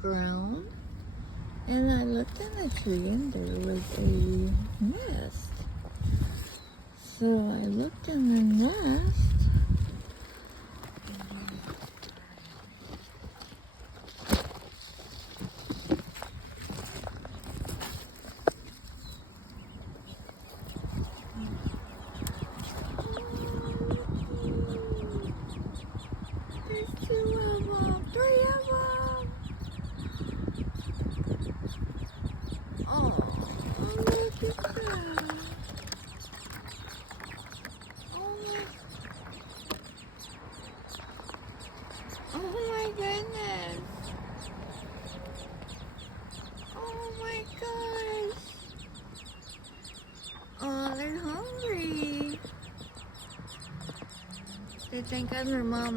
ground, and I looked in the tree and there was a nest. So I looked in the nest. There's 2 of them, 3 of them. Oh, look at that. Oh my goodness. Oh my gosh. Oh, they're hungry. They think I'm their mom.